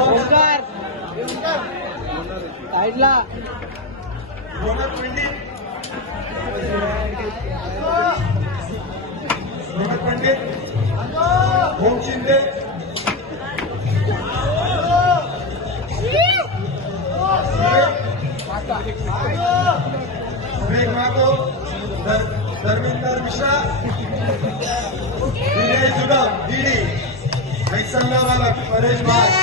ओंकार साईडला रोहन पंडित ओम शिंदे विवेक माको धर्मेंद्र मिश्रा विजय जुगा डीडी ऐसा परेश भाई